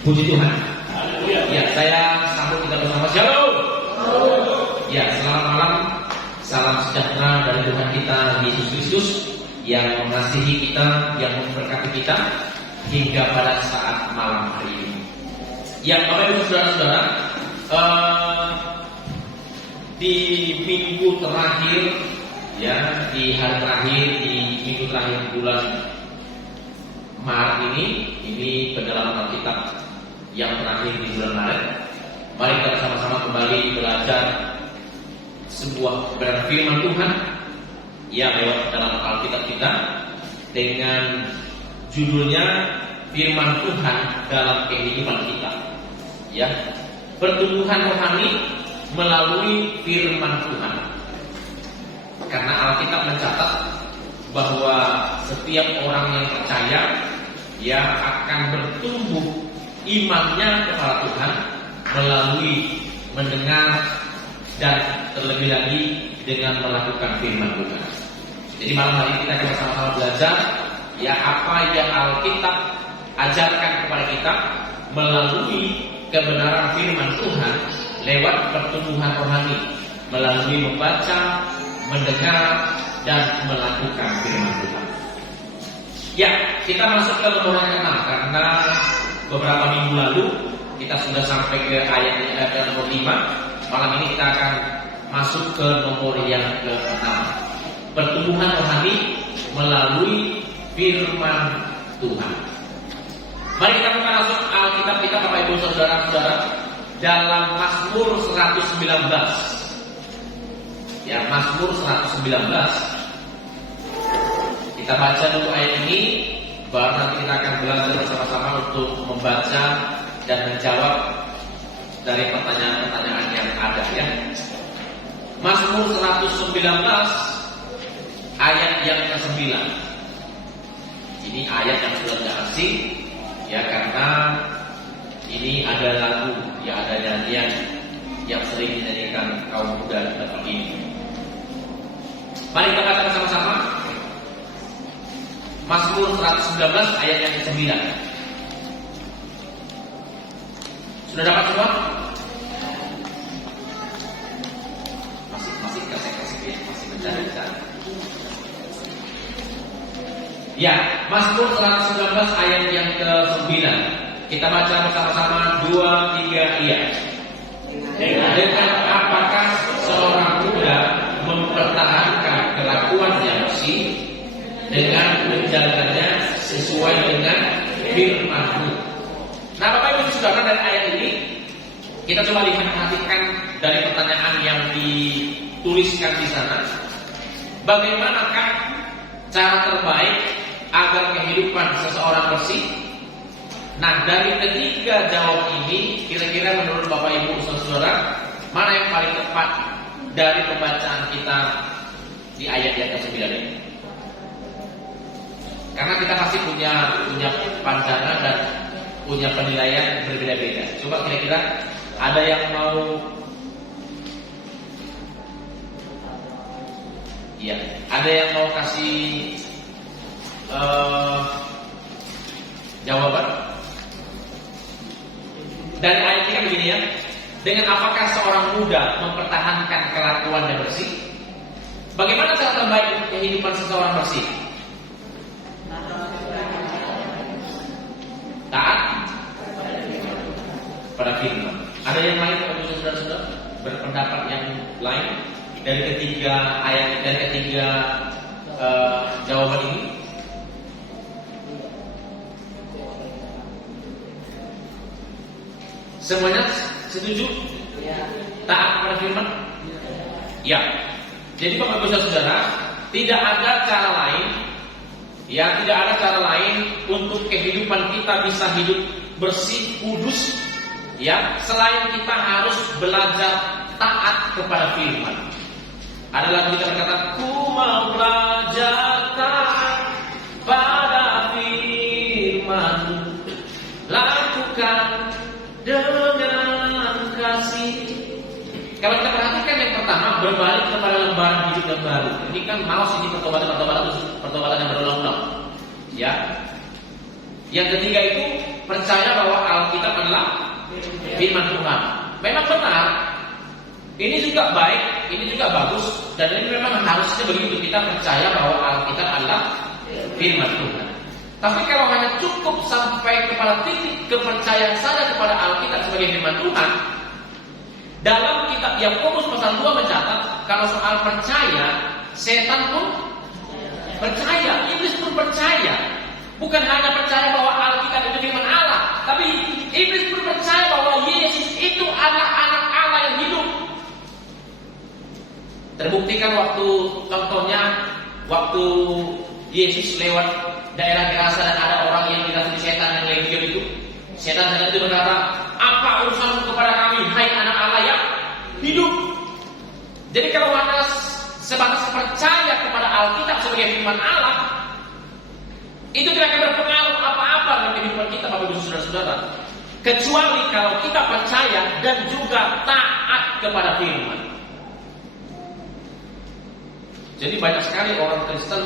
Puji Tuhan. Ya, saya sambut kita bersama. Shalom. Ya, selamat malam. Salam sejahtera dari Tuhan kita Yesus Kristus yang mengasihi kita, yang memberkati kita hingga pada saat malam hari ini. Ya, Bapak Ibu Saudara-saudara, di minggu terakhir, ya, di hari terakhir, di minggu terakhir bulan Maret ini pendalaman Alkitab yang terakhir di bulan Maret. Mari kita bersama-sama kembali belajar sebuah kebenaran firman Tuhan yang lewat dalam Alkitab kita dengan judulnya Firman Tuhan dalam kehidupan kita. Ya, pertumbuhan rohani melalui firman Tuhan. Karena Alkitab mencatat bahwa setiap orang yang percaya ya akan bertumbuh imannya kepada Tuhan melalui mendengar dan terlebih lagi dengan melakukan firman Tuhan. Jadi malam hari kita akan sama-sama belajar ya apa yang Alkitab ajarkan kepada kita melalui kebenaran firman Tuhan lewat pertumbuhan rohani melalui membaca, mendengar dan melakukan firman Tuhan. Ya, kita masuk ke nomor yang 6 karena beberapa minggu lalu kita sudah sampai ke ayat nomor 5. Malam ini kita akan masuk ke nomor yang ke-6. Pertumbuhan rohani melalui firman Tuhan. Mari kita masuk Alkitab kita Bapak Ibu Saudara-saudara dalam Mazmur 119. Ya, Mazmur 119. Kita baca dulu ayat ini, baru nanti kita akan belajar bersama-sama untuk membaca dan menjawab dari pertanyaan-pertanyaan yang ada ya. Mazmur 119 ayat yang ke-9. Ini ayat yang sudah tidak asing ya, karena ini ada lagu, ya ada nyanyian yang sering dinyanyikan kaum muda di tempat ini. Mari kita baca bersama-sama Mazmur 119 ayat yang ke-9. Sudah dapat semua? Masih kasih ya, masih mencari-cari. Ya, Mazmur 119 ayat yang ke-9. Kita baca bersama-sama 2, 3 iya. Dengan apakah seorang muda mempertahankan kelakuannya bersih dengan menjaganya sesuai dengan firman-Mu. Nah, Bapak Ibu Saudara, dari ayat ini kita coba perhatikan dari pertanyaan yang dituliskan di sana. Bagaimanakah cara terbaik agar kehidupan seseorang bersih? Nah, dari ketiga jawab ini, kira-kira menurut Bapak Ibu Saudara, mana yang paling tepat dari pembacaan kita di ayat yang ke-9 ini? Karena kita pasti punya pandangan dan punya penilaian berbeda-beda. Coba kira-kira ada yang mau? Iya, ada yang mau kasih jawaban? Dari ayat ini begini ya. Dengan apakah seorang muda mempertahankan kelakuannya bersih? Bagaimana cara terbaik untuk kehidupan seseorang bersih? Taat pada firman. Ada yang lain Bapak Ibu Saudara-saudara berpendapat yang lain dari ketiga ayat dan ketiga jawaban ini? Semuanya setuju? Taat pada firman? Ya. Jadi Bapak Ibu Saudara, tidak ada cara lain. Ya, tidak ada cara lain untuk kehidupan kita bisa hidup bersih, kudus, ya, selain kita harus belajar taat kepada firman. Ada lagu kita berkata, ku mau belajar taat pada firman, lakukan dengan kasih. Kalau kita perhatikan yang pertama, berbalik kepada lembaran hidup yang baru. Ini kan maus ini pertobatan yang berulang-ulang. Ya. Yang ketiga itu percaya bahwa Alkitab Firman Tuhan. Memang benar. Ini juga baik, ini juga bagus, dan ini memang harusnya begitu, kita percaya bahwa Alkitab adalah firman Tuhan. Tapi kalau hanya cukup sampai kepada titik kepercayaan saja kepada Alkitab sebagai firman Tuhan, dalam kitab Yakobus pasal 2 mencatat kalau soal percaya, setan pun percaya, iblis pun percaya. Bukan hanya percaya bahwa Alkitab itu firman Allah, tapi iblis pun percaya bahwa Yesus itu adalah anak Allah yang hidup. Terbuktikan contohnya waktu Yesus lewat daerah Gerasa dan ada orang yang dirasuki setan yang legion itu. Setan itu berkata, apa urusanmu kepada kami, hai anak Allah yang hidup? Jadi kalau Anda sebatas percaya kepada Alkitab sebagai firman Allah, itu tidak akan berpengaruh apa-apa dalam kehidupan kita, Bapak Ibu Saudara-saudara. Kecuali kalau kita percaya dan juga taat kepada firman. Jadi banyak sekali orang Kristen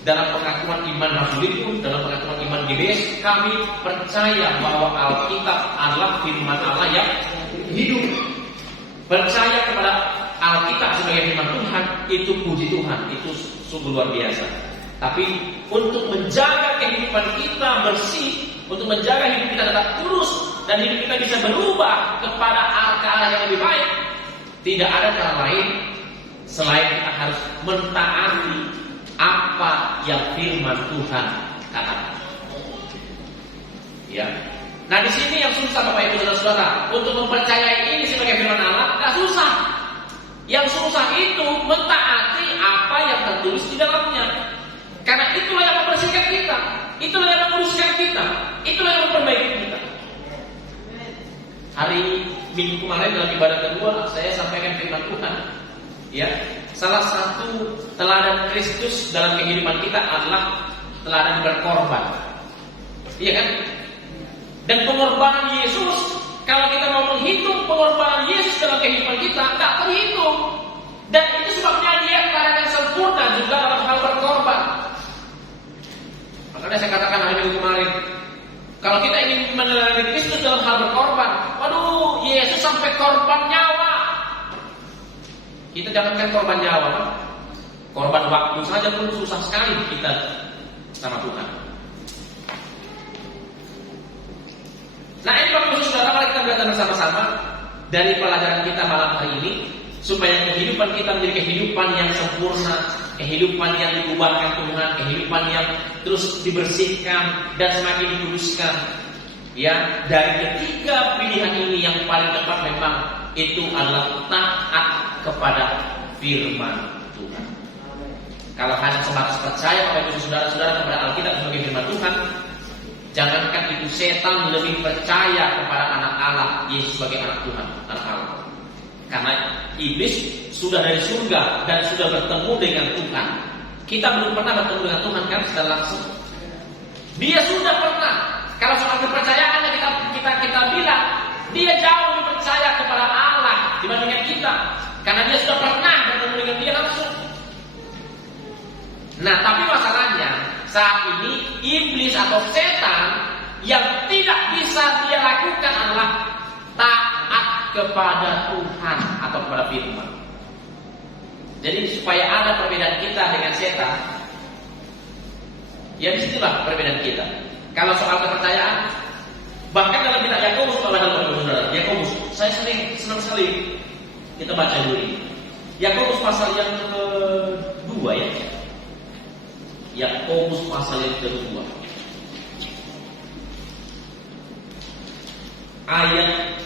dalam pengakuan iman Rasulikum, dalam pengakuan iman GBS, kami percaya bahwa Alkitab adalah firman Allah yang hidup. Percaya kepada Alkitab sebagai firman Tuhan, itu puji Tuhan, itu sungguh luar biasa. Tapi untuk menjaga kehidupan kita bersih, untuk menjaga hidup kita tetap tulus, dan hidup kita bisa berubah kepada arah yang lebih baik, tidak ada cara lain selain kita harus mentaati apa yang firman Tuhan katakan. Ya. Nah di sini yang susah Bapak Ibu Saudara, untuk mempercayai ini sebagai firman Allah, nggak susah. Yang susah itu mentaati apa yang tertulis di dalamnya. Karena itulah yang membersihkan kita, itulah yang menguruskan kita, itulah yang memperbaiki kita. Hari Minggu kemarin dalam ibadah kedua saya sampaikan firman Tuhan. Ya, salah satu teladan Kristus dalam kehidupan kita adalah teladan berkorban. Iya kan? Dan pengorbanan Yesus, kalau kita mau menghitung pengorbanan Yesus dalam kehidupan kita, tak terhitung. Dan itu sebabnya dia teladan yang sempurna juga dalam hal berkorban. Makanya saya katakan hari Minggu kemarin, kalau kita ingin meneladani Kristus dalam hal berkorban, waduh, Yesus sampai korban nyawa. Kita jangankan korban nyawa, korban waktu saja pun susah sekali kita sama Tuhan. Nah ini Bapak Ibu Saudara, mari kita belajar bersama-sama dari pelajaran kita malam hari ini, supaya kehidupan kita menjadi kehidupan yang sempurna, kehidupan yang diubahkan Tuhan, kehidupan yang terus dibersihkan dan semakin dikuduskan. Ya, dari ketiga pilihan ini yang paling tepat memang itu adalah taat kepada firman Tuhan. Kalau hanya sebatas percaya Bapak Ibu Saudara-saudara kepada Alkitab sebagai firman Tuhan, jangankan itu, setan lebih percaya kepada anak Allah, Yesus sebagai anak Tuhan, anak Allah. Karena iblis sudah dari surga dan sudah bertemu dengan Tuhan. Kita belum pernah bertemu dengan Tuhan kan secara langsung. Dia sudah pernah. Kalau soal kepercayaannya kita bilang dia jauh lebih percaya kepada Allah dibandingkan kita, karena dia sudah pernah bertemu dengan dia langsung. Nah, tapi masalahnya saat ini iblis atau setan yang tidak bisa dia lakukan adalah taat kepada Tuhan atau kepada firman. Jadi supaya ada perbedaan kita dengan setan, ya disitulah perbedaan kita. Kalau soal kepercayaan, bahkan dalam kitab Yakobus, Yakobus, saya senang sekali kita baca dulu ini. Yakobus pasal yang kedua ya. Yakobus pasal yang kedua. Ayat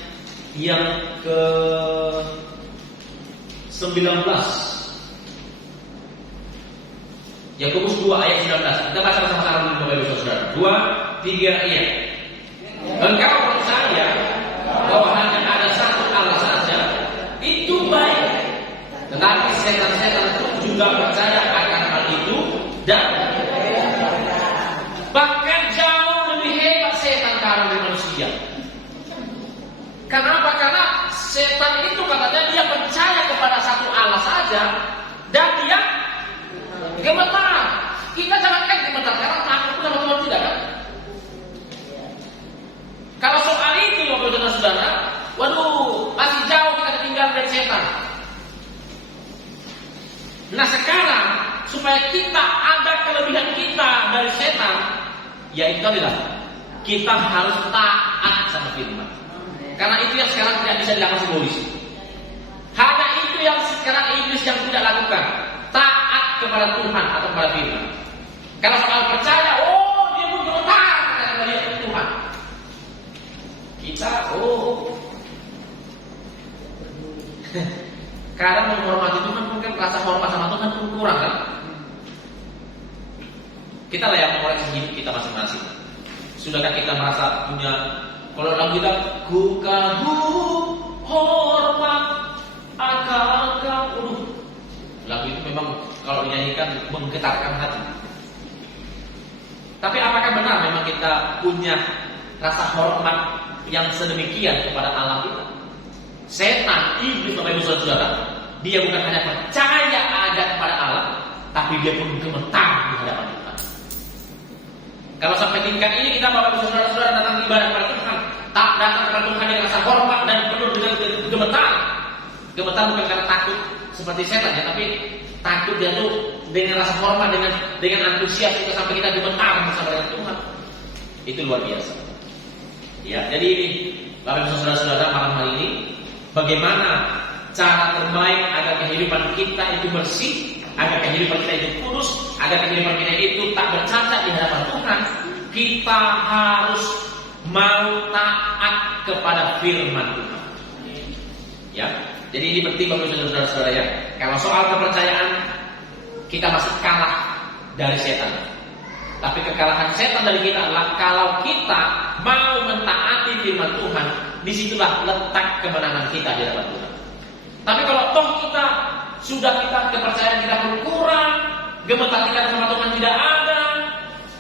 yang ke-19. Yakobus 2 ayat 19. Kita baca bersama-sama dulu Bapak Ibu Saudara. 2, 3 ayat. Engkau percaya bahwa hanya ada satu Allah saja, itu baik. Tetapi setan-setan pun juga percaya akan hal itu dan bahkan jauh lebih hebat setan dari manusia. Kenapa? Karena setan itu katanya dia percaya kepada satu Allah saja dan dia gemetar. Kita jangankan gemetar karena takut sama Tuhan, tidak kan? Kalau soal itu waduh, masih jauh kita ketinggalan dari setan. Nah sekarang supaya kita ada kelebihan kita dari setan, yaitu adalah kita harus taat sama firman. Karena itu yang sekarang tidak bisa dilakukan simbolis. Hanya itu yang sekarang iblis yang tidak lakukan, taat kepada Tuhan atau kepada firman. Karena soal percaya, dia pun gemetar kepada dia Tuhan. Kita, kadang menghormati Tuhan mungkin rasa hormat sama Tuhan pun kurang kan? Kita lah yang mengoreksi hidup kita masing-masing. Sudahkah kita merasa punya, kalau lagu kita ku kagum hormat akan lagu itu memang kalau dinyanyikan menggetarkan hati. Tapi apakah benar memang kita punya rasa hormat yang sedemikian kepada Allah kita? Setan, iblis, Bapak Ibu Saudara, dia bukan hanya percaya ada kepada Allah, tapi dia pun gemetar di hadapan Tuhan. Kalau sampai tingkat ini kita Bapak Ibu Saudara datang ibadah kepada Tuhan, tak datang kepada Tuhan dengan rasa hormat dan penuh dengan gemetar. Gemetar bukan karena takut seperti setan ya, tapi takut dia tuh dengan rasa hormat, dengan antusias itu sampai kita gemetar bersama dengan Tuhan. Itu luar biasa. Ya, jadi ini Bapak Ibu Saudara malam hari ini, bagaimana cara terbaik agar kehidupan kita itu bersih, agar kehidupan kita itu kudus, agar kehidupan kita itu tak bercacat di hadapan Tuhan. Kita harus mau taat kepada firman Tuhan. Ya, jadi ini penting Bapak Ibu Saudara ya. Kalau soal kepercayaan kita masih kalah dari setan. Tapi kekalahan setan dari kita adalah kalau kita mau mentaati firman Tuhan, disitulah letak kemenangan kita di hadapan Tuhan. Tapi kalau toh kita kepercayaan kita berkurang, gemetar kita sama Tuhan tidak ada,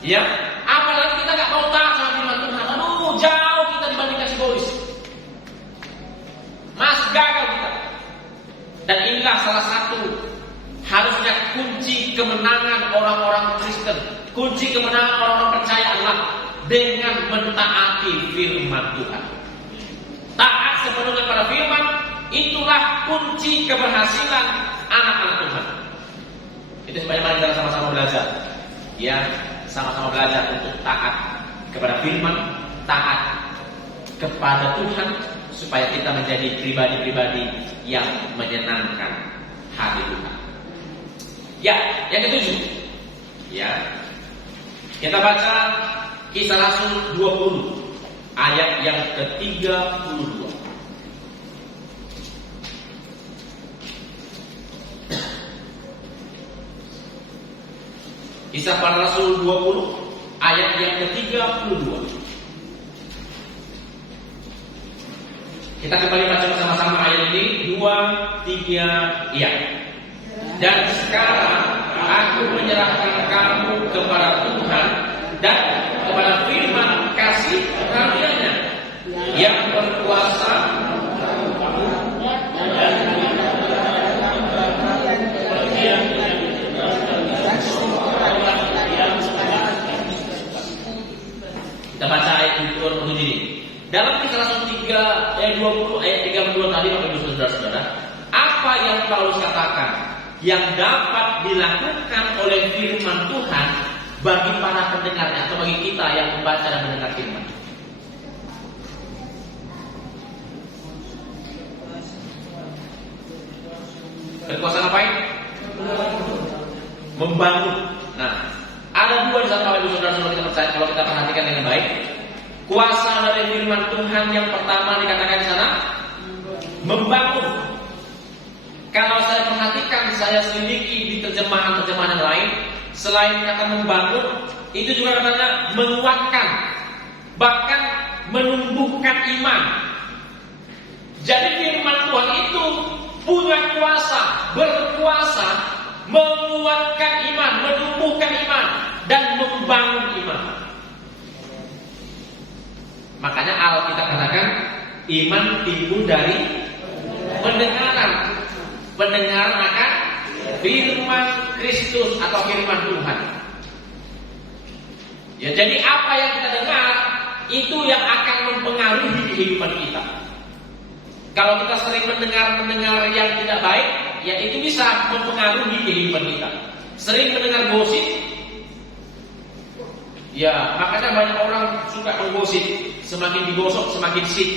ya, apalagi kita nggak mau taat sama firman Tuhan, jauh kita dibandingkan simbolis, masih gagal kita. Dan inilah salah satu harusnya kunci kemenangan orang-orang Kristen, kunci kemenangan orang-orang percaya adalah dengan mentaati firman Tuhan. Taat sepenuhnya pada firman, itulah kunci keberhasilan anak-anak Tuhan. Itu sebagaimana kita sama-sama belajar, ya, sama-sama belajar untuk taat kepada firman, taat kepada Tuhan, supaya kita menjadi pribadi-pribadi yang menyenangkan hati Tuhan. Ya, yang ketujuh, ya, kita baca Kisah Rasul 20 ayat yang ke-32. Kisah Para Rasul 20 ayat yang ke-32. Kita kembali baca bersama-sama ayat ini 2, 3, iya. Dan sekarang aku menyerahkan kamu kepada Tuhan dan kepada firman kasih karunia-Nya yang berkuasa Kita baca ayat 27 ini. Dalam Kisah Rasul 3 ayat 20 ayat 32 tadi Bapak Ibu Saudara-saudara, apa yang Paulus katakan yang dapat dilakukan oleh firman Tuhan bagi para pendengarnya atau bagi kita yang membaca dan mendengar firman. Berkuasa ngapain? Membangun. Nah, ada dua di sana Bapak Ibu Saudara-saudara kita percaya kalau kita perhatikan dengan baik. Kuasa dari firman Tuhan yang pertama dikatakan di sana membangun. Kalau saya perhatikan, saya selidiki di terjemahan-terjemahan lain, selain kata membangun, itu juga katanya menguatkan, bahkan menumbuhkan iman. Jadi firman Tuhan itu punya kuasa, berkuasa menguatkan iman, menumbuhkan iman, dan membangun iman. Makanya Alkitab katakan iman timbul dari pendengaran. Pendengaran akan firman Kristus atau firman Tuhan. Ya, jadi apa yang kita dengar itu yang akan mempengaruhi kehidupan kita. Kalau kita sering mendengar yang tidak baik, ya itu bisa mempengaruhi kehidupan kita. Sering mendengar gosip, ya makanya banyak orang suka menggosip. Semakin digosok semakin sik.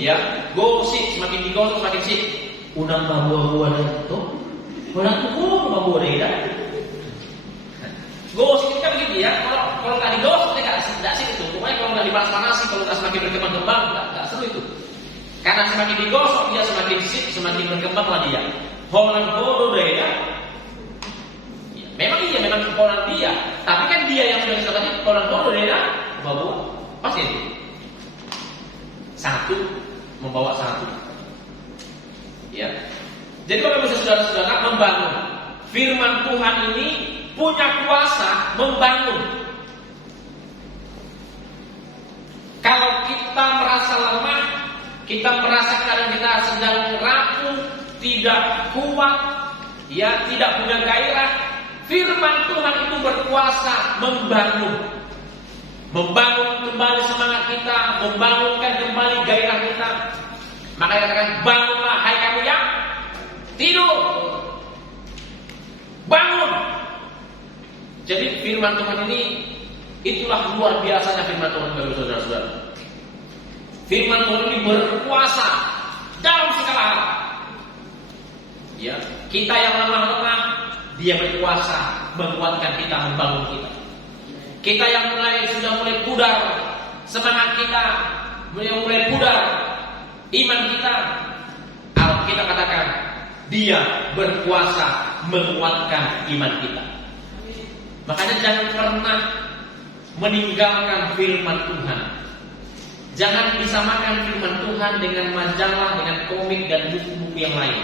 Ya, gosip semakin digosok semakin sik. Unang bawa-bawa itu, orang tuh bawa dia. Gosip itu kan begitu ya. Kalau nggak digosok nggak sih itu. Pokoknya kalau nggak dipanas-panasi, kalau nggak semakin berkembang-kembang, nggak seru itu. Karena semakin digosok dia semakin sip, semakin berkembanglah dia. Holang bodoh dia. Ya, memang holang dia. Tapi kan dia yang sudah disebutkan holang bodoh dia bawa pasti itu. Satu membawa satu. Ya. Jadi kalau bisa saudara-saudara membangun, firman Tuhan ini punya kuasa membangun. Kalau kita merasa lemah, kita merasa kadang kita sedang rapuh, tidak kuat, ya tidak punya gairah. Firman Tuhan itu berkuasa membangun kembali semangat kita, membangunkan kembali gairah kita. Makanya katakan, bangunlah hai kamu yang tidur, bangun. Jadi firman Tuhan ini itulah luar biasanya firman Tuhan bagi saudara-saudara. Firman Tuhan ini berkuasa dalam segala hal. Ya, kita yang lemah-lemah, dia berkuasa menguatkan kita, membangun kita. Kita yang sudah mulai pudar semangat kita, mulai pudar iman kita, kita katakan dia berkuasa menguatkan iman kita. Makanya jangan pernah meninggalkan firman Tuhan. Jangan disamakan firman Tuhan dengan majalah, dengan komik dan buku-buku yang lain.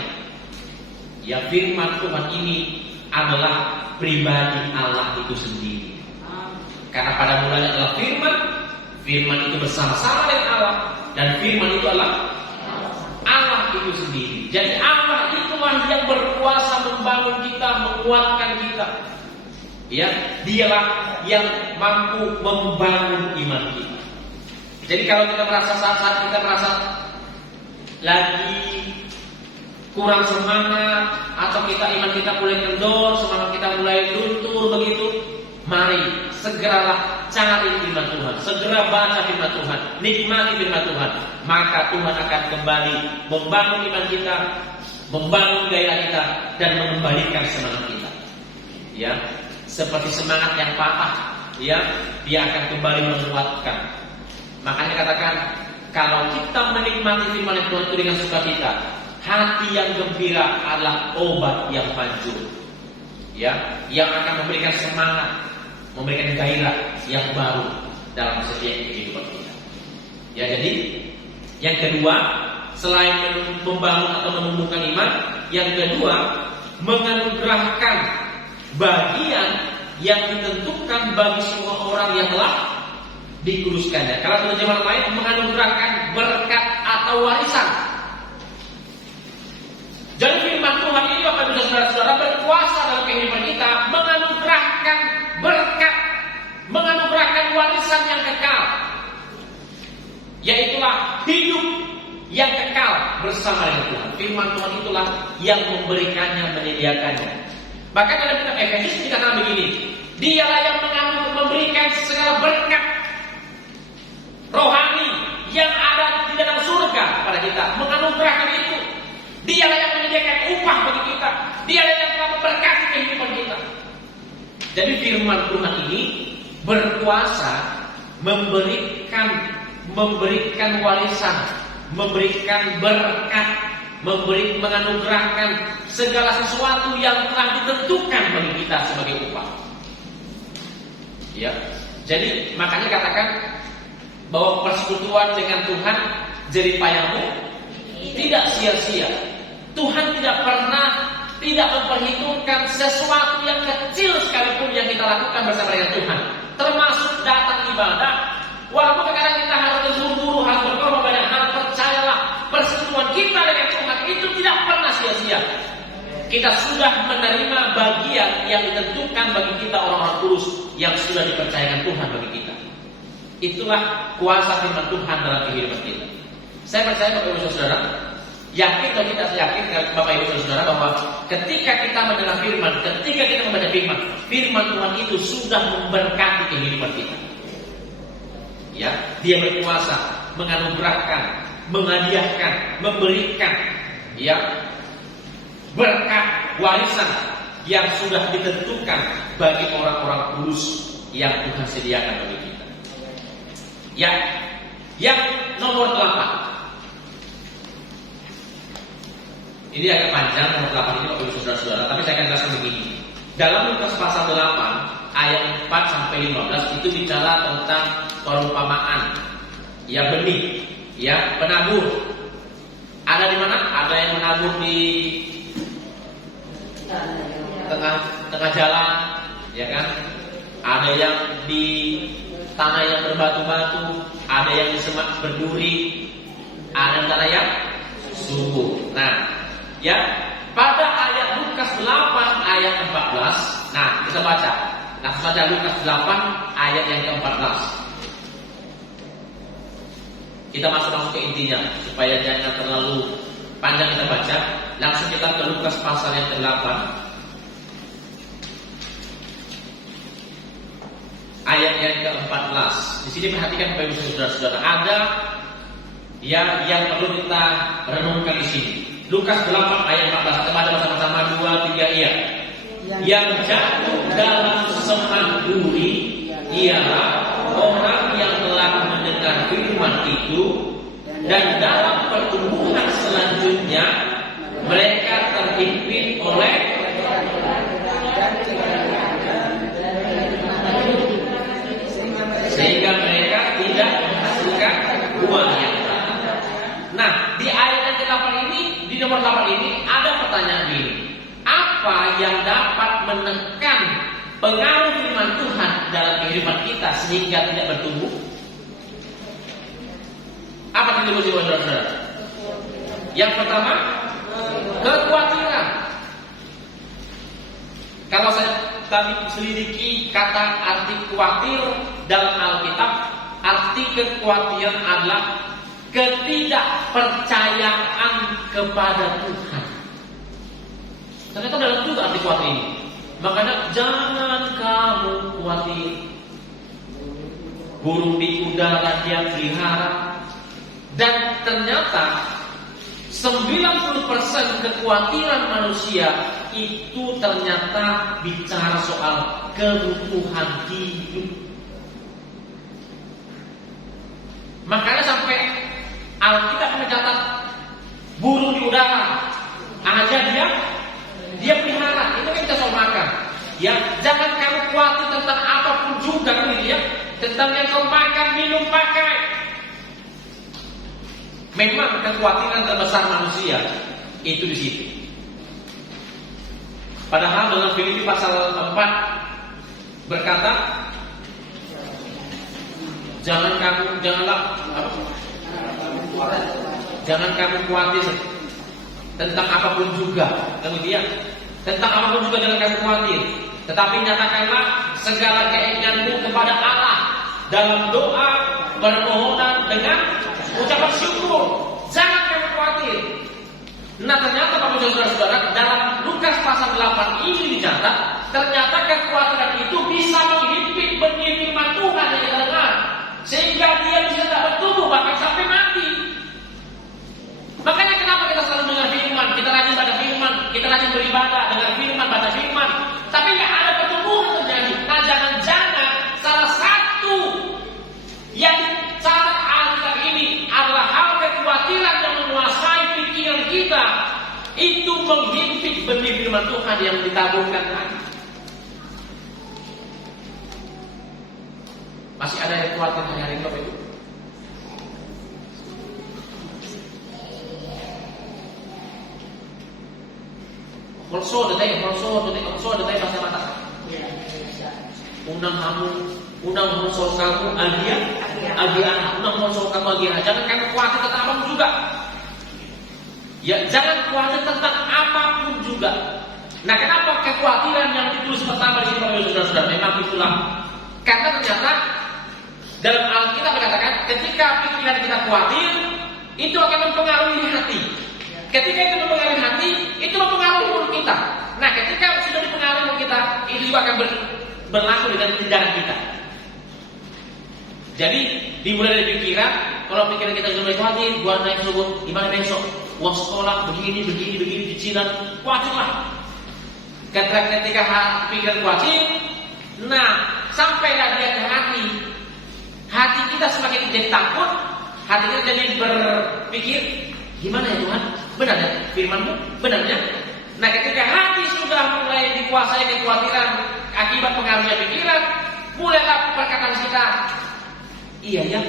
Ya, firman Tuhan ini adalah pribadi Allah itu sendiri. Karena pada mulanya adalah firman itu bersama-sama dengan Allah, dan firman itu adalah Allah itu sendiri. Jadi Allah itulah yang berkuasa membangun kita, menguatkan kita. Ya, dialah yang mampu membangun iman kita. Jadi kalau kita merasa saat kita merasa lagi kurang semangat, atau iman kita mulai kendor, semangat kita mulai luntur begitu, mari segeralah cari firman Tuhan, segera baca firman Tuhan, nikmati firman Tuhan, maka Tuhan akan kembali membangun iman kita, membangun gairah kita, dan mengembalikan semangat kita. Ya, seperti semangat yang patah, ya, dia akan kembali menguatkan. Makanya katakan, kalau kita menikmati firman Tuhan itu dengan sukacita, hati yang gembira adalah obat yang manjur, ya, yang akan memberikan semangat, memberikan gairah yang baru dalam setiap kehidupan kita. Ya, jadi yang kedua, selain membangun atau menumbuhkan iman, yang kedua menganugerahkan bagian yang ditentukan bagi semua orang yang telah dikuduskannya. Kalau terjemahan lain, menganugerahkan berkat atau warisan. Jadi firman Tuhan ini apabila saudara-saudara berkuasa dalam kehidupan kita, menganugerahkan berkat, menganugerahkan warisan yang kekal, yaitulah hidup yang kekal bersama dengan Tuhan. Firman Tuhan itulah yang memberikannya, menyediakannya. Bahkan dalam kitab Efesus dikatakan begini, dialah yang memberikan segala berkat rohani yang ada di dalam surga pada kita, menganugerahkan itu. Dialah yang menyediakan upah bagi kita, dialah yang telah memberkati kehidupan kita. Jadi firman Tuhan ini berkuasa memberikan warisan, memberikan berkat, menganugerahkan segala sesuatu yang telah ditentukan bagi kita sebagai upah. Ya, jadi makanya katakan bahwa persekutuan dengan Tuhan jerih payahmu tidak sia-sia. Tuhan tidak memperhitungkan sesuatu yang kecil sekalipun yang kita lakukan bersama dengan Tuhan, termasuk datang ibadah. Walaupun kadang kita harus berburu-buru, harus berkorban banyak hal, percayalah persekutuan kita dengan Tuhan itu tidak pernah sia-sia. Kita sudah menerima bagian yang ditentukan bagi kita orang-orang kudus yang sudah dipercayakan Tuhan bagi kita. Itulah kuasa firman Tuhan dalam kehidupan kita. Saya percaya Bapak Ibu Saudara, yakin atau tidak yakin Bapak Ibu Saudara bahwa ketika kita mendengar firman, ketika kita membaca firman, firman Tuhan itu sudah memberkati kehidupan kita. Ya, Dia berkuasa menganugerahkan, menghadiahkan, memberikan, ya, berkat warisan yang sudah ditentukan bagi orang-orang kudus yang Tuhan sediakan bagi kita. Ya, yang nomor 8. Ini agak panjang nomor 8 ini Bapak Ibu Saudara-saudara, tapi saya akan jelaskan begini. Dalam Lukas pasal 8 ayat 4 sampai 15 itu bicara tentang perumpamaan, ya, benih, ya, penabur. Ada di mana? Ada yang menabur di tengah jalan, ya kan? Ada yang di tanah yang berbatu-batu, ada yang di semak berduri, ada tanah yang subur. Nah, ya, pada ayat Lukas 8 ayat 14. Nah, kita baca. Langsung saja Lukas 8 ayat yang ke-14. Kita masuk ke intinya supaya jangan terlalu panjang kita baca. Langsung kita ke Lukas pasal yang ke-8 ayat yang ke-14. Di sini perhatikan Bapak Ibu Saudara-saudara, ada yang perlu kita renungkan di sini. Lukas 8 ayat 14. Kita baca bersama-sama 2, 3 iya. Yang jatuh dalam semak duri ialah orang yang telah mendengar firman itu, dan dalam pertumbuhan selanjutnya mereka terhimpit oleh sehingga mereka tidak menghasilkan buah yang baik. Nah, di ayat yang ke-8 ini, di nomor 8 ini ada pertanyaan ini. Apa yang dapat menekan pengaruh firman Tuhan dalam kehidupan kita sehingga tidak bertumbuh? Apa yang disebut saudara-saudara? Yang pertama, kekhawatiran. Kalau saya tadi selidiki kata arti khawatir dalam Alkitab, arti kekhawatiran adalah ketidakpercayaan kepada Tuhan. Ternyata dalam juga arti khawatir ini. Makanya jangan kamu khawatir. Burung di udara dia pelihara. Dan ternyata 90% kekhawatiran manusia itu ternyata bicara soal kebutuhan hidup. Makanya sampai Alkitab mencatat burung di udara aja dia pelihara. Itu kan kita soal makan. Ya, jangan kamu khawatir tentang apapun juga kan ya. Tentang yang kau makan, minum, pakai. Memang kekhawatiran terbesar manusia itu di situ. Padahal dalam Filipi pasal 4 berkata, jangan kamu khawatir tentang apapun juga. Kemudian tentang apapun juga jangan kamu khawatir, tetapi nyatakanlah segala keinginanmu kepada Allah dalam doa, permohonan dengan ucapan syukur. Jangan kamu khawatir. Nah, ternyata Bapak Saudara-saudara, dalam Lukas pasal 8 ini dicatat, ternyata kekhawatiran itu bisa menghimpit benih firman Tuhan yang kita dengar, sehingga dia bisa tak bertumbuh bahkan sampai mati. Makanya kenapa kita selalu dengar firman, kita rajin baca firman, kita rajin beribadah, dengar firman, baca firman, tapi nggak ada pertumbuhan terjadi. Nah, jangan-jangan salah satu yang cara Alkitab ini adalah hal kekhawatiran yang menguasai pikiran kita, itu menghimpit benih firman Tuhan yang ditaburkan tadi. Masih ada yang khawatir hari ini Bapak Ibu? Holso detai bahasa mata. Unang holso kamu agia, unang holso kamu agia. Jangan kamu khawatir tentang apapun juga. Ya, jangan khawatir tentang apapun juga. Nah, kenapa kekhawatiran yang ditulis pertama di sini Bapak Ibu Saudara-saudara? Memang itulah. Karena ternyata dalam Alkitab dikatakan ketika pikiran kita khawatir, itu akan mempengaruhi hati. Ketika itu mempengaruhi hati, itu mempengaruhi mulut kita. Nah, ketika sudah dipengaruhi mulut kita, itu juga akan berlaku dengan tindakan kita. Jadi dimulai dari pikiran. Kalau pikiran kita sudah khawatir, gua naik subuh, gimana besok? Uang sekolah begini cicilan, khawatir lah. Ketika pikiran khawatir, nah sampailah dia ke hati. Hati kita semakin jadi takut, hati kita jadi berpikir, gimana ya Tuhan? Benar ya firman-Mu? Benar ya? Nah, ketika hati sudah mulai dikuasai kekhawatiran akibat pengaruhnya pikiran, mulailah perkataan kita, iya ya,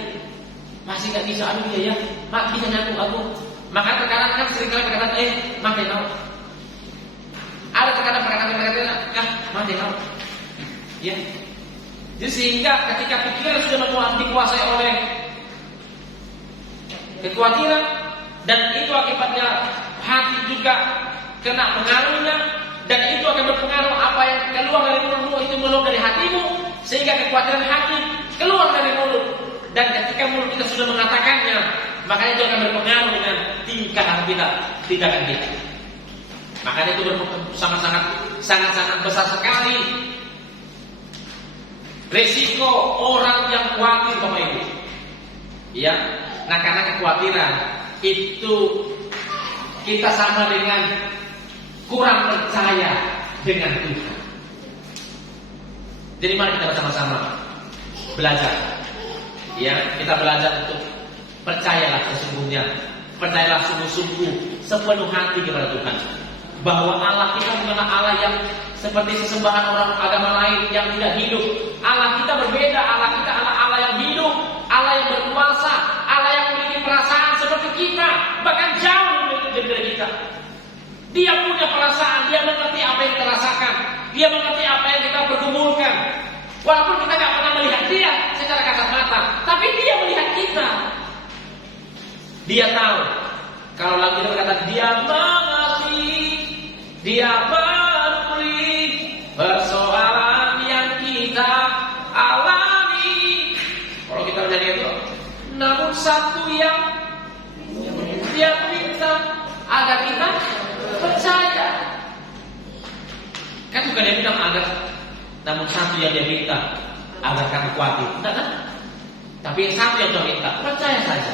masih nggak bisa, aduh iya ya, mak bisa nyantuk aku. Maka terkadang kan seringkali perkataan, mati kau. Ada terkadang perkataan, mati kau. Ya. Jadi sehingga ketika pikiran sudah dikuasai oleh kekhawatiran, dan itu akibatnya hati juga kena pengaruhnya, dan itu akan berpengaruh apa yang keluar dari mulutmu itu keluar dari hatimu, sehingga kekhawatiran hati keluar dari mulut. Dan ketika mulut kita sudah mengatakannya, maka itu akan berpengaruh dengan tingkah kita, tindakan kita. Makanya itu sangat-sangat besar sekali resiko orang yang khawatir, Bapak Ibu. Ya, nah karena kekhawatiran itu kita sama dengan kurang percaya dengan Tuhan. Jadi mari kita bersama-sama belajar. Ya, kita belajar untuk percayalah sesungguhnya, percayalah sungguh-sungguh sepenuh hati kepada Tuhan, bahwa Allah kita bukanlah Allah yang seperti sesembahan orang agama lain yang tidak hidup. Allah kita berbeda. Allah kita adalah Allah yang hidup, Allah yang berkuasa, Allah yang memiliki perasaan seperti kita, bahkan jauh lebih dari kita. Dia punya perasaan, dia mengerti apa yang kita rasakan, dia mengerti apa yang kita pergumulkan. Walaupun kita tidak pernah melihat dia secara kasat mata, tapi dia melihat kita. Dia tahu. Kalau lagu itu berkata, dia mengerti, dia peduli persoalan yang kita alami. Kalau kita menjadi itu, namun satu yang dia minta agar kita percaya. Kan bukan dia bilang agar, namun satu yang dia minta agar kamu khawatir, tidak kan? Tapi yang satu yang dia minta, percaya saja.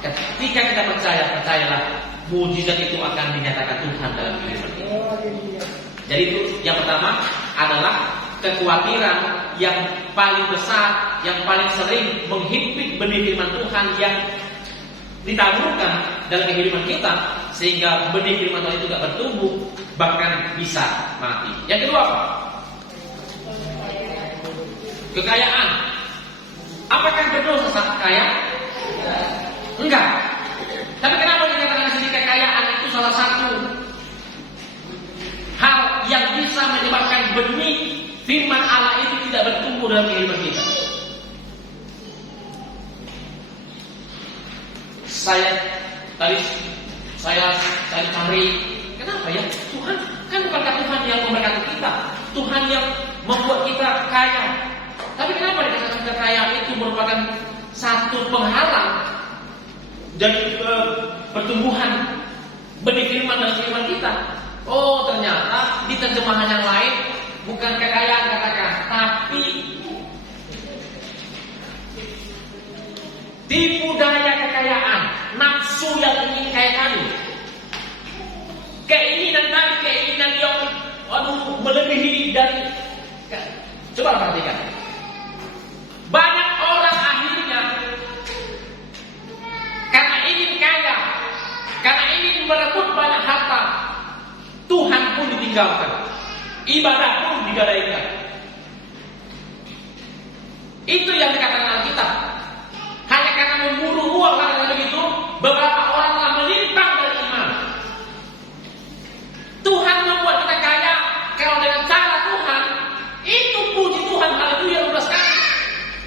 Ketika kita percayalah, mujizat itu akan dinyatakan Tuhan dalam kehidupan kita. Jadi itu yang pertama adalah kekhawatiran yang paling besar, yang paling sering menghimpit benih firman Tuhan yang ditaburkan dalam kehidupan kita, sehingga benih firman Tuhan itu tidak bertumbuh, bahkan bisa mati. Yang kedua apa? Kekayaan. Apakah berdosa saat kaya? Enggak. Tapi kenapa dikatakan di sini kekayaan itu salah satu hal yang bisa menyebabkan benih firman Allah itu tidak bertumbuh dalam kehidupan kita? Saya cari, kenapa ya? Tuhan kan bukankah Tuhan yang memberkati kita, Tuhan yang membuat kita kaya. Tapi kenapa dikatakan kekayaan itu merupakan satu penghalang dari pertumbuhan benih firman dalam kehidupan kita? Oh, ternyata di terjemahan yang lain bukan kekayaan katakan, tapi tipu daya kekayaan, nafsu yang ingin kaya kali, keinginan yang melebihi dari. Coba perhatikan, banyak orang akhirnya karena ingin kaya, karena ingin merebut banyak harta, Tuhan pun ditinggalkan, ibadah pun digadaikan. Itu yang dikatakan Alkitab. Hanya karena memburu uang karena begitu, beberapa orang telah menyimpang dari iman. Tuhan membuat kita kaya kalau dengan cara Tuhan, itu puji Tuhan, haleluya, luar sekali.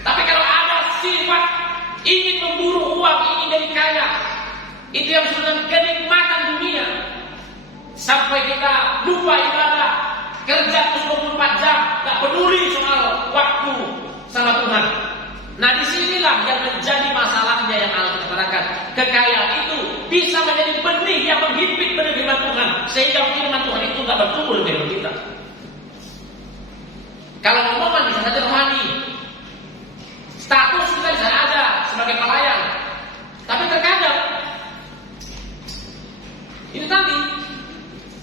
Tapi kalau ada sifat ingin memburu uang, ingin jadi kaya, itu yang sudah kenikmatan dunia, sampai kita lupa ibadah, kerja 24 jam, tak peduli soal waktu sama Tuhan. Nah, disinilah yang menjadi masalahnya yang Allah katakan. kekayaan itu bisa menjadi benih yang menghimpit benih firman Tuhan, sehingga firman Tuhan itu nggak bertumbuh dalam hidup kita. Kalau omongan bisa saja rohani, status kita bisa ada sebagai pelayan, tapi terkadang itu tadi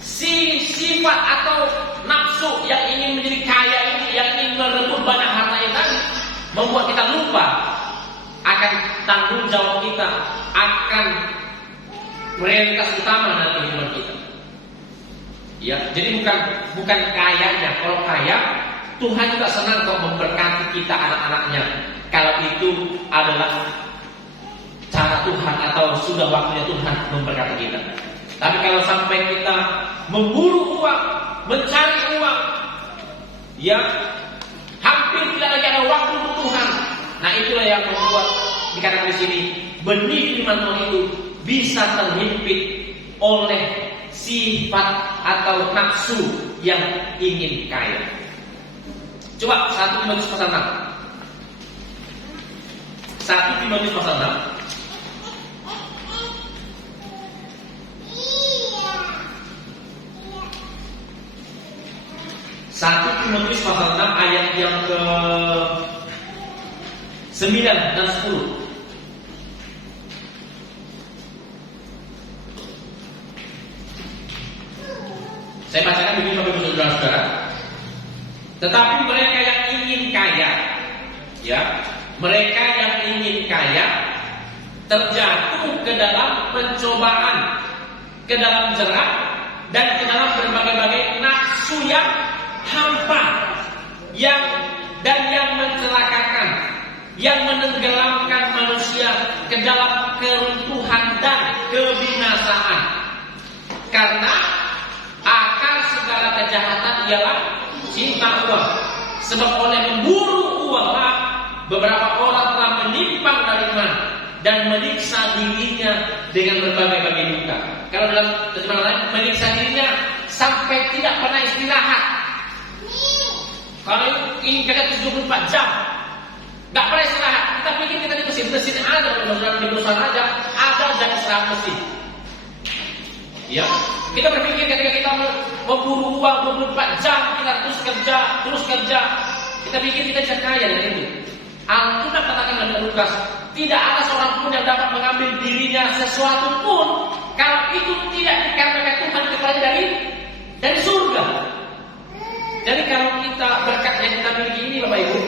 sifat atau nafsu yang ingin menjadi kaya ini, yang ingin merebut banyak harta yang tadi, membuat kita lupa akan tanggung jawab kita, akan prioritas utama dalam kehidupan kita. Ya, jadi bukan kayanya. Kalau kaya, Tuhan juga senang kok memberkati kita anak-anaknya. Kalau itu adalah cara Tuhan atau sudah waktunya Tuhan memberkati kita. Tapi kalau sampai kita memburu uang, mencari uang, ya hampir tidak lagi ada waktu untuk Tuhan. Nah, itulah yang membuat dikatakan di sini benih firman Tuhan itu bisa terhimpit oleh sifat atau nafsu yang ingin kaya. Coba 1 Timotius pasal 6. 1 Timotius pasal 6. 1 Timotius pasal 6 ayat yang ke 9 dan 10. Saya bacakan begini Bapak Ibu Saudara-saudara. Tetapi mereka yang ingin kaya, ya, mereka yang ingin kaya terjatuh ke dalam pencobaan, ke dalam jerat, dan ke dalam berbagai-bagai nafsu yang hampa, yang mencelakakan, yang menenggelamkan manusia ke dalam keruntuhan dan kebinasaan. Karena akar segala kejahatan ialah cinta uang. Sebab oleh memburu uanglah beberapa orang telah menyimpang dari iman dan menyiksa dirinya dengan berbagai-bagai duka. Kalau dalam terjemahan lain, menyiksa dirinya sampai tidak pernah istirahat. Kalau ingin kerja 74 jam, nggak pernah istirahat. Kita pikir kita di mesin ada, kalau di perusahaan aja ada jam istirahat mesin. Ya, kita berpikir ketika kita memburu uang 24 jam, kita terus kerja. Kita pikir kita bisa kaya dari itu. Alkitab katakan dalam Lukas, tidak ada seorang pun yang dapat mengambil dirinya sesuatu pun kalau itu tidak dikarenakan Tuhan kepada dari surga. Jadi kalau kita berkat yang kita miliki ini Bapak Ibu,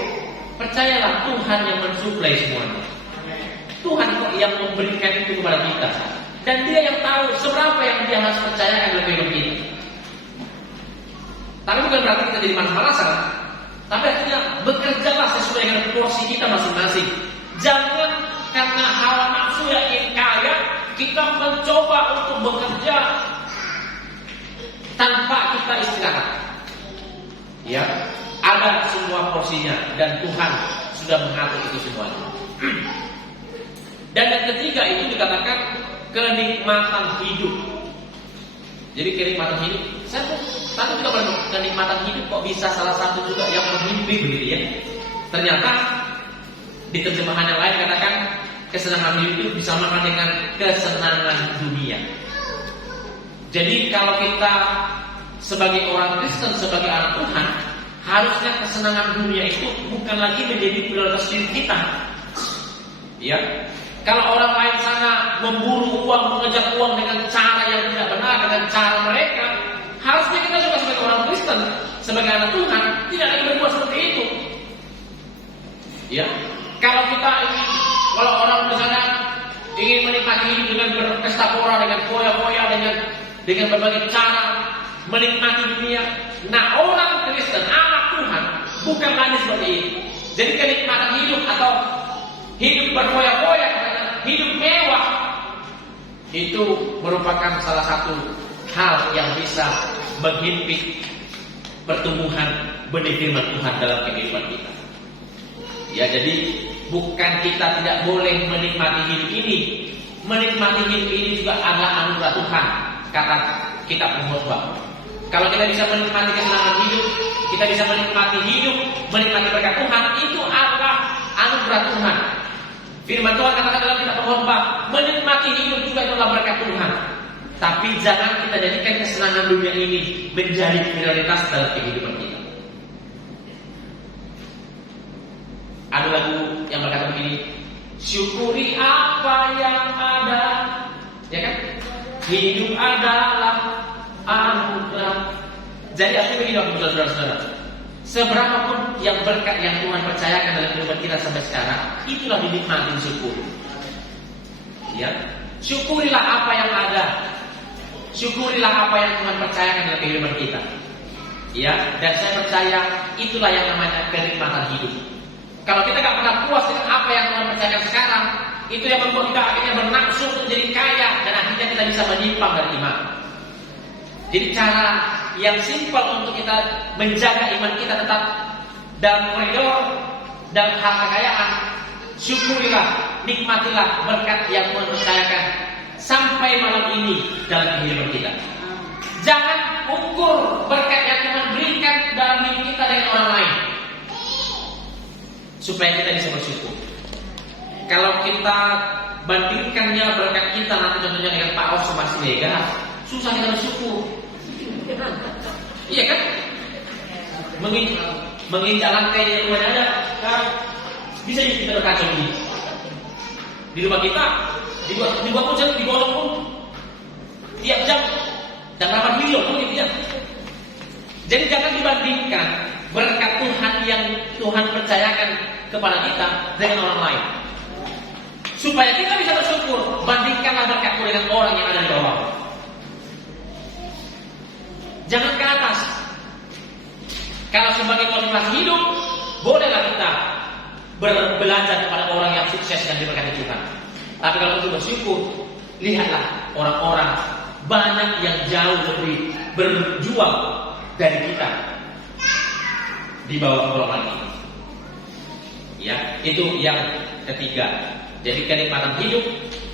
percayalah Tuhan yang mensuplai semuanya. Tuhan yang memberikan itu kepada kita. Dan Dia yang tahu seberapa yang Dia harus percayakan dalam hidup kita. Tapi bukan berarti kita jadi malas-malasan. Tapi artinya bekerjalah sesuai dengan porsi kita masing-masing. Jangan karena hawa nafsu yang ingin kaya, kita mencoba untuk bekerja tanpa kita istirahat. Ya, ada semua porsinya dan Tuhan sudah mengatur itu semuanya. Dan yang ketiga itu dikatakan kenikmatan hidup. Jadi kenikmatan hidup, saya tadi juga pernah kenikmatan hidup kok bisa salah satu juga yang menghimpit begitu ya. Ternyata di terjemahan yang lain katakan kesenangan hidup itu disamakan dengan kesenangan dunia. Jadi kalau kita sebagai orang Kristen, sebagai anak Tuhan, harusnya kesenangan dunia itu bukan lagi menjadi prioritas diri kita. Ya, kalau orang lain sana memburu uang, mengejar uang dengan cara yang tidak benar, dengan cara mereka, harusnya kita juga sebagai orang Kristen, sebagai anak Tuhan, tidak lagi berbuat seperti itu. Ya, kalau orang misalnya ingin menikmati hidup dengan berpesta pora, dengan foya-foya, dengan berbagai cara menikmati dunia. Nah, orang Kristen, anak Tuhan, bukan lagi seperti itu. Jadi kenikmatan hidup atau hidup berfoya-foya, hidup mewah, itu merupakan salah satu hal yang bisa menghimpit pertumbuhan benih firman Tuhan dalam kehidupan kita. Ya, jadi bukan kita tidak boleh menikmati hidup ini. Menikmati hidup ini juga adalah anugerah Tuhan, kata kitab Pengkhotbah. Kalau kita bisa menikmati kesenangan hidup, kita bisa menikmati hidup, menikmati berkat Tuhan, itu adalah anugerah Tuhan. Firman Tuhan katakan dalam kitab Pengkhotbah, menikmati menikmati hidup juga adalah berkat Tuhan. Tapi jangan kita jadikan kesenangan dunia ini menjadi prioritas dalam kehidupan kita. Ada lagu yang berkata begini, syukuri apa yang ada, ya kan? Hidup adalah anugerah. Jadi aku begini, saudara-saudara, seberapapun yang berkat yang Tuhan percayakan dalam kehidupan kita sampai sekarang, itulah dinikmatin syukur. Ya, syukurilah apa yang ada, syukurilah apa yang Tuhan percayakan dalam kehidupan kita. Ya, dan saya percaya itulah yang namanya kenikmatan hidup. Kalau kita nggak pernah puas dengan apa yang Tuhan percayakan sekarang, itu yang membuat kita akhirnya bernafsu untuk menjadi kaya dan akhirnya kita bisa menyimpang dari iman. Jadi cara yang simpel untuk kita menjaga iman kita tetap dalam koridor dalam hal kekayaan, syukurilah, nikmatilah berkat yang Tuhan percayakan sampai malam ini dalam kehidupan kita. Jangan ukur berkat yang Tuhan berikan dalam hidup kita dengan orang lain, supaya kita bisa bersyukur. Kalau kita bandingkannya berkat kita nanti contohnya dengan Paus sama si Mega, susah kita bersyukur. Iya kan? Menginjak lantai yang rumahnya ada, kan? Bisa kita berkacau ini. Di rumah kita, dibuat hujan, digolong pun tiap jam dan rapat hilo pun gitu ya. Jadi jangan dibandingkan berkat Tuhan yang Tuhan percayakan kepada kita dengan orang lain. Supaya kita bisa bersyukur, bandingkanlah berkatmu dengan orang yang ada di bawah. Jangan ke atas. Kalau sebagai motivasi hidup, bolehlah kita belajar kepada orang yang sukses dan diberkati Tuhan. Tapi kalau untuk bersyukur, lihatlah orang-orang banyak yang jauh lebih berjuang dari kita di bawah golongan ini. Ya, itu yang ketiga. Jadi kenikmatan hidup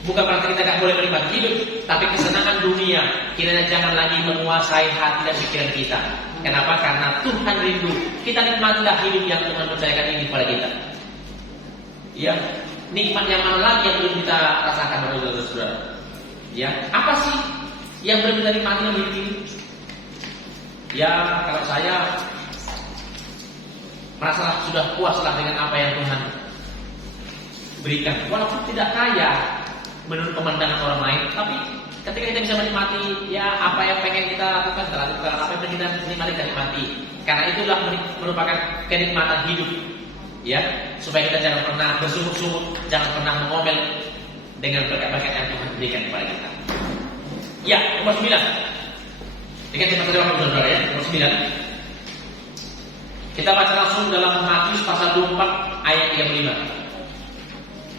bukan berarti kita tidak boleh menikmati hidup, tapi kesenangan dunia kiranya jangan lagi menguasai hati dan pikiran kita. Kenapa? Karena Tuhan rindu kita nikmatilah hidup yang Tuhan percayakan ini kepada kita. Ya, nikmat yang mana lagi yang belum kita rasakan, saudara-saudara? Ya, apa sih yang belum kita nikmati dalam hidup ini? Ya, kalau saya merasa sudah puaslah dengan apa yang Tuhan berikan, walaupun tidak kaya menurut pemandangan orang lain, tapi ketika kita bisa menikmati ya apa yang pengen kita lakukan, kita lakukan, apa yang pengen kita nikmati, karena itulah merupakan kenikmatan hidup. Ya, supaya kita jangan pernah bersungut-sungut, jangan pernah mengomel dengan berkat-berkat yang Tuhan berikan kepada kita. Ya, nomor 9. Dengan cepat saja saudara ya, nomor 9. Kita baca langsung dalam Matius pasal 24 ayat 35.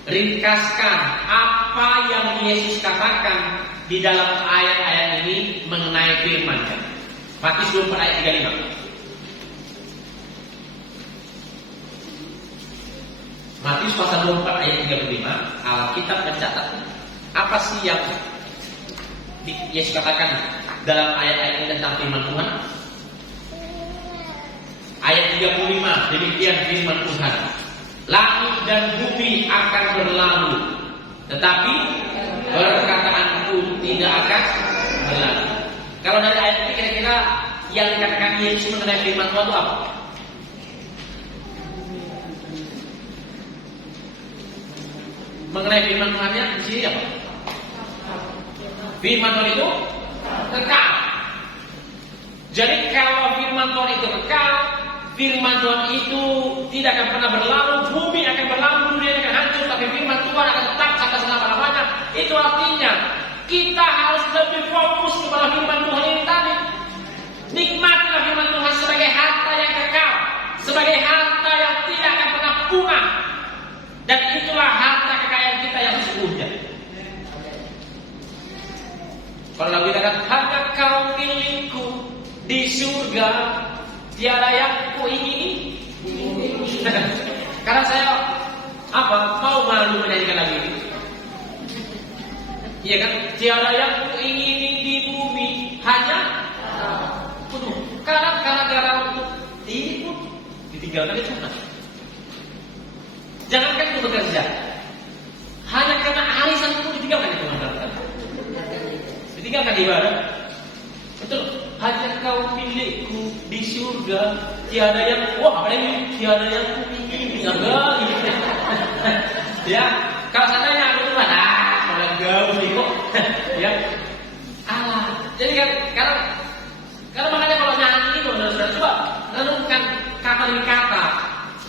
Ringkaskan apa yang Yesus katakan di dalam ayat-ayat ini mengenai firman-Nya. Matius 24 ayat 35. Matius pasal 24 ayat 35, Alkitab mencatat apa sih yang Yesus katakan dalam ayat-ayat ini tentang firman Tuhan. Ayat 35, demikian firman Tuhan, langit dan bumi akan berlalu, tetapi perkataanku tidak akan berlalu. Kalau dari ayat ini kira-kira yang dikatakan Yesus mengenai firman Tuhan itu apa? Mengenai firman Tuhan-Nya di sini apa? Firman Tuhan itu kekal. Jadi kalau firman Tuhan itu kekal, firman Tuhan itu tidak akan pernah berlalu, bumi akan berlalu, dunia akan hancur, tapi firman Tuhan akan tetap sampai selama-lamanya. Itu artinya kita harus lebih fokus kepada firman Tuhan ini tadi. Nikmatilah firman Tuhan sebagai harta yang kekal, sebagai harta yang tidak akan pernah punah. Dan itulah harta kekayaan kita yang sesungguhnya. Kalau Nabi katakan, harta kau milikku di surga, tiada yang kuingini. Karena saya mau malu menyanyikan lagu ini. Iya kan? Tiada yang kuingini di bumi, hanya penuh. Karena untuk ini pun ditinggalkan di sana. Jangankan untuk bekerja, hanya karena arisan pun ditinggalkan di sana. tiada yang wah apa ini tiada yang enggak ya kalau seandainya aku tuh malah gaul nih kok ya jadi kan karena makanya kalau nyanyi itu coba renungkan kata demi kata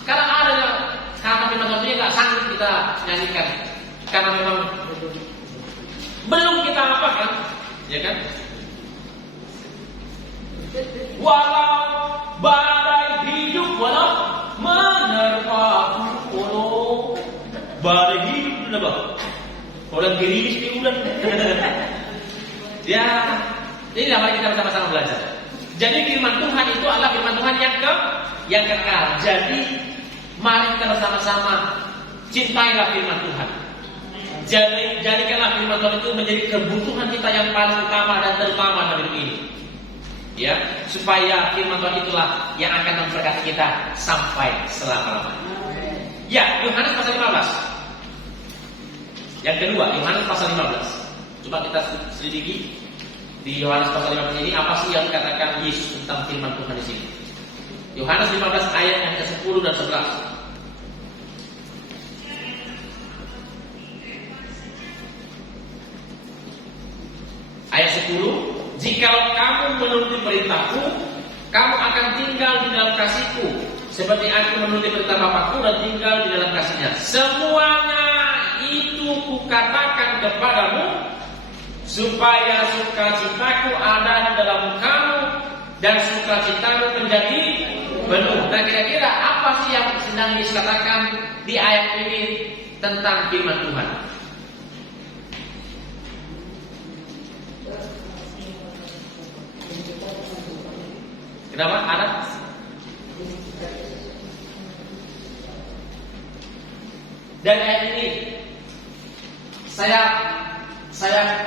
karena ada yang kata firman Tuhan itu nggak sanggup kita nyanyikan karena memang belum kita apa kan ya kan walau badai hidup walau menerpa gunung badai hidup itu apa orang gerimis di bulan ya ini mari kita bersama-sama belajar. Jadi firman Tuhan itu adalah firman Tuhan yang kekal. Jadi mari kita bersama-sama cintailah firman Tuhan. Jadikanlah firman Tuhan itu menjadi kebutuhan kita yang paling utama dan terutama dalam hidup ini. Ya, supaya firman Tuhan itulah yang akan memberkati kita sampai selama-lamanya. Ya, Yohanes pasal 15. Yang kedua, Yohanes pasal 15. Coba kita selidiki di Yohanes pasal 15 ini apa sih yang dikatakan Yesus tentang firman Tuhan di sini? Yohanes 15 ayat yang ke-10 dan 11. Ayat 10, jikalau kamu menuruti perintahku, kamu akan tinggal di dalam kasihku, seperti aku menuruti perintah Bapakku dan tinggal di dalam kasihnya. Semuanya itu kukatakan kepadamu, supaya sukacitaku ada di dalam kamu dan sukacitamu menjadi penuh. Nah kira-kira apa sih yang sedang dikatakan di ayat ini tentang firman Tuhan? Kenapa? Ada? Dan ayat ini saya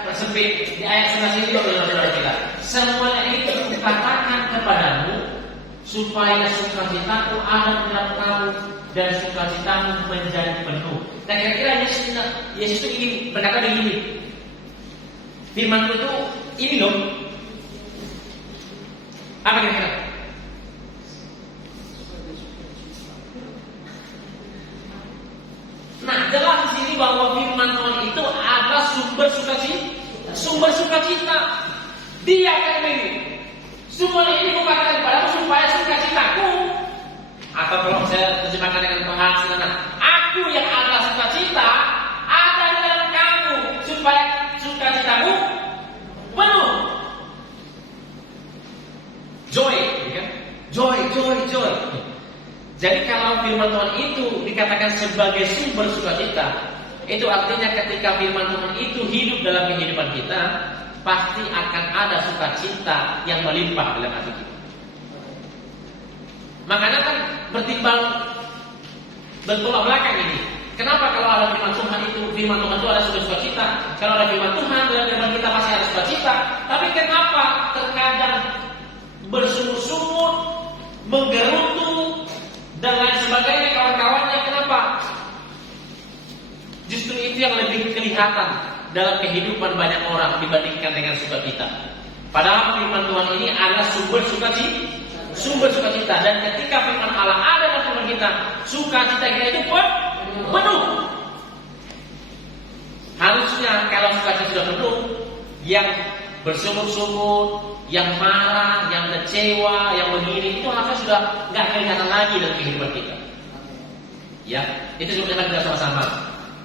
persempit di ayat 11 ini saudara kita. Semuanya itu kukatakan kepadamu supaya sukacitaku ada di dalam kamu dan sukacitamu menjadi penuh. Nah kira-kira Yesus itu ingin berkata begini. Firman itu ini loh. Apa kira-kira? Nah, jelas di sini bahwa firman Tuhan itu adalah sumber sukacita. Dia akan begini. Semuanya ini kukatakan kepadamu supaya sukacitaku, atau kalau saya terjemahkan dengan bahasa sederhana, aku yang adalah sukacita ada di dalam kamu supaya sukacitamu penuh. Joy, kan? Joy. Jadi kalau firman Tuhan itu dikatakan sebagai sumber sukacita, itu artinya ketika firman Tuhan itu hidup dalam kehidupan kita, pasti akan ada sukacita yang melimpah dalam hati kita. Makanya kan bertimbang bertolak belakang ini. Kenapa kalau ada firman Tuhan itu ada sukacita? Kalau ada firman Tuhan dalam firman kita pasti ada sukacita. Tapi kenapa terkadang bersungut-sungut, menggerutu dan lain sebagainya kawan-kawannya? Kenapa? Justru itu yang lebih kelihatan dalam kehidupan banyak orang dibandingkan dengan sukacita. Padahal firman Tuhan ini adalah sumber sukacita. Dan ketika firman Allah ada dalam firman kita, sukacita kita itu penuh. Harusnya kalau sukacita sudah penuh, yang bersungut-sungut, yang marah, yang kecewa, yang begini, itu harusnya sudah nggak kelihatan lagi dalam kehidupan kita. Ya, itu sebenarnya kita sama-sama.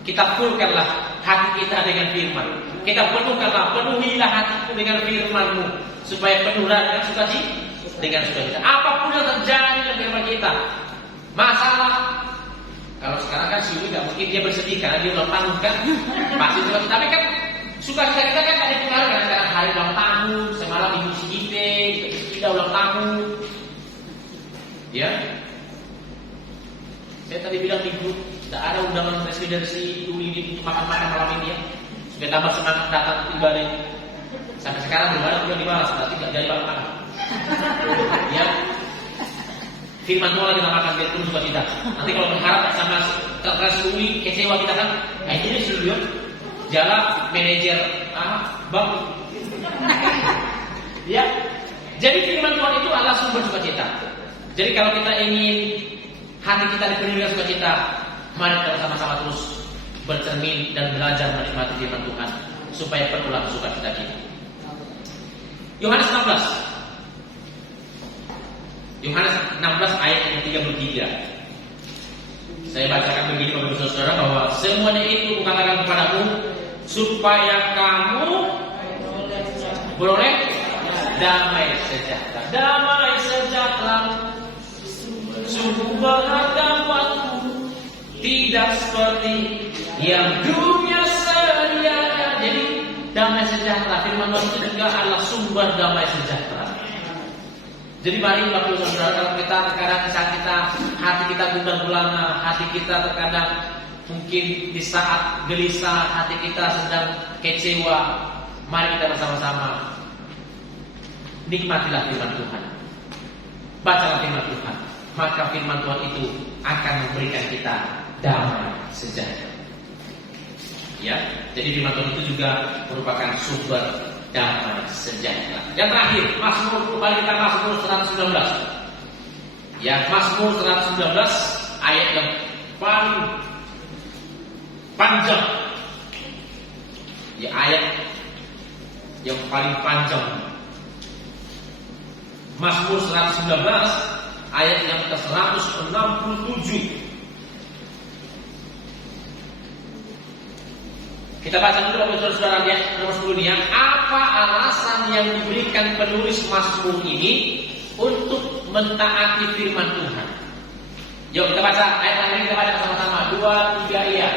Kita fullkanlah hati kita dengan firman. Kita penuhilah hatiku dengan firman-Mu supaya penuhlah dengan sukacita. Apapun yang terjadi dalam firman kita, masalah. Kalau sekarang kan sih nggak mungkin dia bersedih karena dia ulang tahun kan, pasti sukacita. Tapi kan sukacita kita kan ada pengaruh kan sekarang hari ulang tahun, semalam ibu kita ulang tahun, ya. Saya tadi bilang di grup, tidak ada undangan resmi dari si Uli untuk makan-makan malam ini ya. Sudah tambah semangat datang ibadah. Sampai sekarang belum ada yang dibalas, berarti tidak jadi makan. Ya, firman Tuhan kita makan biar pun suka kita. Nanti kalau berharap sama keras Uli kecewa kita kan, nah itu dia studio jalan manajer bank. Ya, jadi firman Tuhan itu adalah sumber sukacita. Jadi kalau kita ingin hati kita dipenuhi dengan sukacita, mari kita sama-sama terus bercermin dan belajar menikmati firman Tuhan supaya penuhlah sukacita kita. Yohanes 16. Yohanes 16 ayat yang 33. Saya bacakan begini Bapak Ibu Saudara, bahwa semuanya itu kukatakan kepadamu supaya kamu beroleh damai sejahtera. Damai sejahtera sungguh berharga buatku, tidak seperti yang dunia sediakan. Jadi damai sejahtera, firman Tuhan itu juga adalah sumber damai sejahtera. Jadi mari Bapak Ibu Saudara, kalau kita terkadang saat kita hati kita gundah gulana, hati kita terkadang mungkin di saat gelisah, hati kita sedang kecewa, mari kita bersama-sama nikmatilah firman Tuhan. Bacalah firman Tuhan, maka firman Tuhan itu akan memberikan kita damai sejahtera. Ya, jadi firman Tuhan itu juga merupakan sumber damai sejahtera. Yang terakhir, Mazmur, kembali kita Mazmur 119. Ya, Mazmur 119 ayat yang paling panjang. Ya, ayat yang paling panjang. Mazmur 119 ayat yang ke-167. Kita baca dulu Bapak Saudara lihat nomor 10 ya. Apa alasan yang diberikan penulis Mazmur ini untuk mentaati firman Tuhan? Yuk kita baca ayat ini, kita baca sama-sama. 2, 3 iya.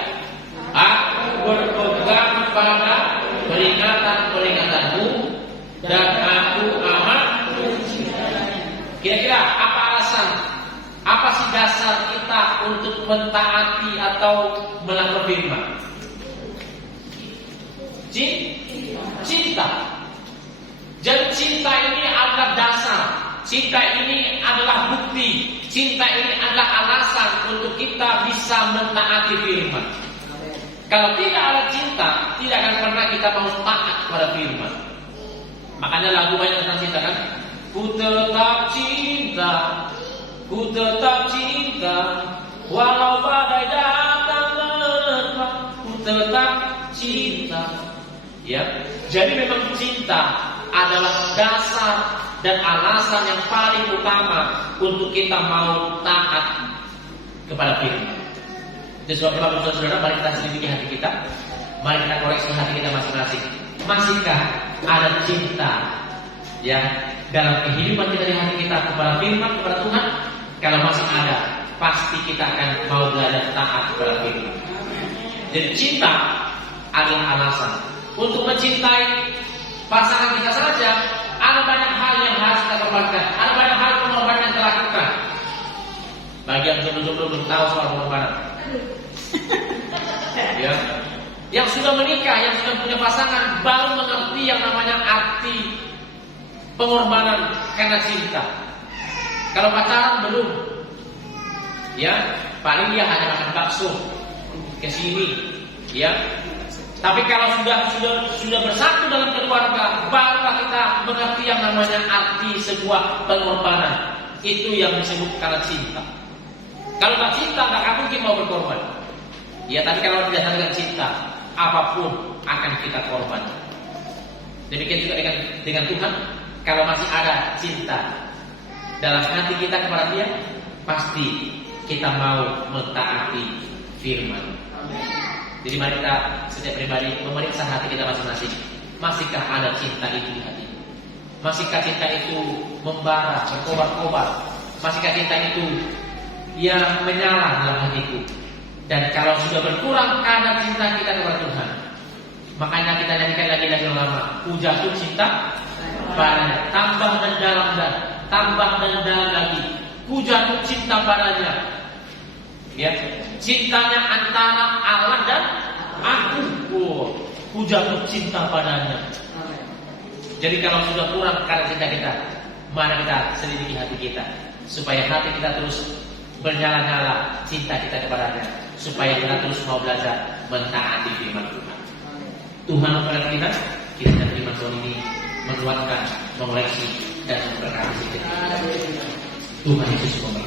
Aku berpegang pada peringatan-peringatanmu dan aku amat. Kira-kira apa alasan? Apa sih dasar kita untuk mentaati atau melakukan firman? Cinta. Jadi cinta ini adalah dasar. Cinta ini adalah bukti. Cinta ini adalah alasan untuk kita bisa mentaati firman. Kalau tidak ada cinta, tidak akan pernah kita mau taat kepada firman. Makanya lagu banyak tentang cinta kan? Ku tetap cinta, walau badai datang menerpa, ku tetap cinta. Ya, jadi memang cinta adalah dasar dan alasan yang paling utama untuk kita mau taat kepada firman. Jadi sebab saudara, mari kita selidiki hati kita, mari kita koreksi hati kita masing-masing. Masihkah ada cinta ya dalam kehidupan kita di hati kita kepada firman, kepada Tuhan? Kalau masih ada, pasti kita akan mau belajar taat kepada firman. Jadi cinta adalah alasan. Untuk mencintai pasangan kita saja, ada banyak hal yang harus kita korbankan, ada banyak hal pengorbanan yang kita lakukan. Bagi yang jomblo-jomblo belum tahu soal pengorbanan. Ya, yang sudah menikah, yang sudah punya pasangan, baru mengerti yang namanya arti pengorbanan karena cinta. Kalau pacaran belum, ya paling dia hanya makan bakso ke sini, ya. Tapi kalau sudah bersatu dalam keluarga, barulah kita mengerti yang namanya arti sebuah pengorbanan. Itu yang disebut karena cinta. Kalau tak cinta, tak akan mungkin mau berkorban. Ya, tapi kalau tidak dengan cinta, apapun akan kita korban. Demikian juga dengan Tuhan. Kalau masih ada cinta dalam hati kita kepada Dia, pasti kita mau mentaati firman. Jadi mari kita setiap pribadi memeriksa hati kita masing-masing. Masihkah ada cinta itu di hati? Masihkah cinta itu membara, berkobar-kobar? Masihkah cinta itu yang menyala dalam hatiku? Dan kalau sudah berkurang kadar cinta kita kepada Tuhan, makanya kita nyanyikan lagi lama. Ku jatuh cinta padanya, tambah dan dalam lagi. Ku jatuh cinta padanya. Ya, cintanya antara Allah dan aku. Ku jatuh cinta padanya. Jadi kalau sudah kurang karena cinta kita, mari kita selidiki hati kita supaya hati kita terus bernyala-nyala cinta kita kepadanya, supaya kita terus mau belajar mentaati firman Tuhan. Tuhan memberkati kita, kiranya firman Tuhan ini menguatkan, mengoreksi dan memberkati kita. Tuhan Yesus memberkati.